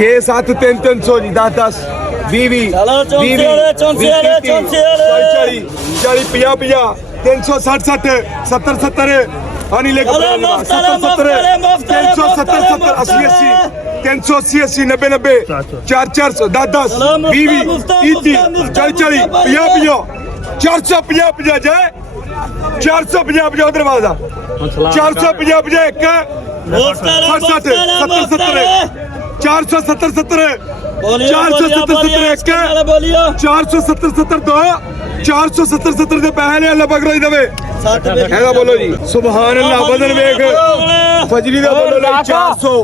6 7 3 300 जी 10 10 20 20 ਚੌਂਸੀ ਵਾਲੇ 40 40 50 50 360 60 70 70 आनी लेके 70 70 370 70 80 80 380 80 90 90 4 400 10 10 20 30 40 40 50 50 450 50 जाए 450 50 उधर वाला 450 50 एक 60 70 70 470 70 470 70 एक 470 70 दो 470 70 ਦੇ ਪੈਸੇ ਨੇ ਅੱਲਾ ਬਕਰਾ ਹੀ ਦੇਵੇ ਹੈਗਾ ਬੋਲੋ ਜੀ ਸੁਭਾਨ ਅੱਲਾ ਬਦਲ ਵੇਖ ਫਜਰੀ ਦਾ ਬੋਲੋ ਲਈ 400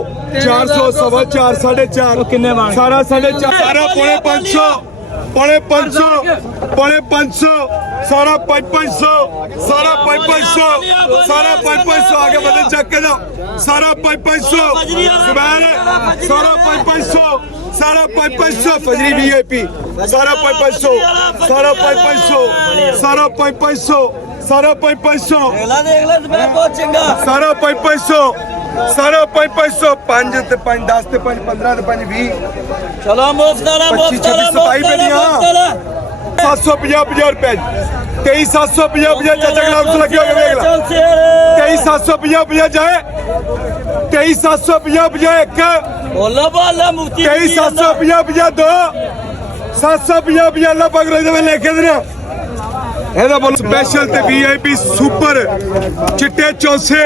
400 ਸਵਾ 4 4.5 ਕਿੰਨੇ ਬਣ ਸਾਰਾ 4.5 ਸਾਰਾ ਪੌਣੇ 500 पौने 500 पौने 500 सारा 500 सारा 500 सारा 500 आगे बढ़े चेक कर जाओ सारा 500 सुबह सारा 500 सारा 500 फजरी वीआईपी सारा 500 सारा 500 सारा 500 सारा 500 सारा 500 सारा 500 5 ਤੇ 5 10 ਤੇ 5 15 ਤੇ 5 20 ਚਲੋ ਮੁਫਤਾਰਾ 750 ਰੁਪਏ 23750 ਚਾਚਾ ਗਲਾਮ ਤੋਂ ਲੱਗੇ ਹੋਗੇ ਵੇਖ ਲੈ 23750 ਜਾਏ 23750 ਇੱਕ ਬੋਲਾ ਬੋਲਾ ਮੁਫਤੀ 23750 ਦੋ 750 ਅੱਲਾ ਪਾਕ ਰੋਜ਼ ਦੇ ਲਿਖ ਕੇ ਦੇਣਾ ਇਹਦਾ ਬੋਲ ਸਪੈਸ਼ਲ ਤੇ ਵੀਆਈਪੀ ਸੁਪਰ ਚਿੱਟੇ ਚੌਂਸੇ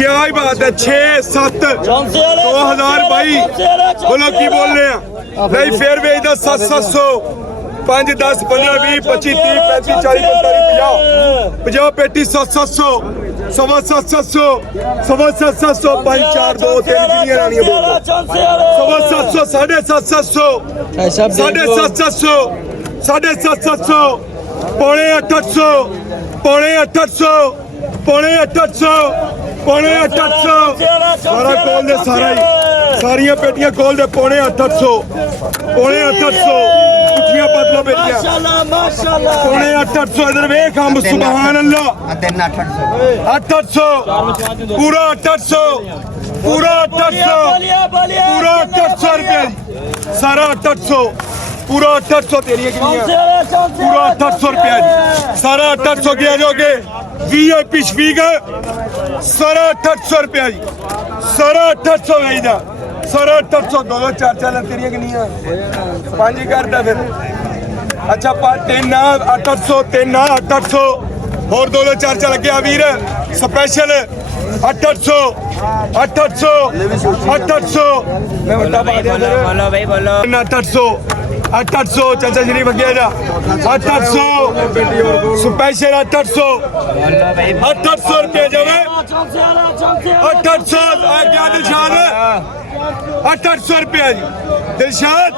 क्या ही बात है 6 7 2022 बोलो की बोल रहे हैं नहीं फिर भी इधर 7 700 5 10 15 20 25 30 35 40 45 50 पेटी 7 700 सवा 7 700 सवा 7 700 5 4 2 3 गिनियां रानियां बोल सवा 700 750 750 750 पौने 800 पौने 800 पौने 800 पौने 800 सारा खोल दे सारा ही सारिया पेटियां खोल दे पौने 800 पौने 800 कुटियां बदलो बेटियां पौने 800 इधर वेख हम सुभान अल्लाह 800 पूरा 800 पूरा 800 पूरा 800 रुपया सारा 800 पूरा 800 तेरी पूरा 800 रुपया सारा 800 किया जोगे वीआईपी स्पीकर सारा 800 रुपया जी सारा 800 गई सारा 800 दो 4 4 तेरिया किनिया पांच ही करता फिर अच्छा 3 800 3 800 और 2 4 4 लगे वीर स्पेशल 800 800 800 मैं बता बोलो भाई बोलो 800 800 चाचा शरीफ गया 800 स्पेशल 800 800 रुपये जावे 800 क्या दिलशाद 800 रुपया जी दिलशाद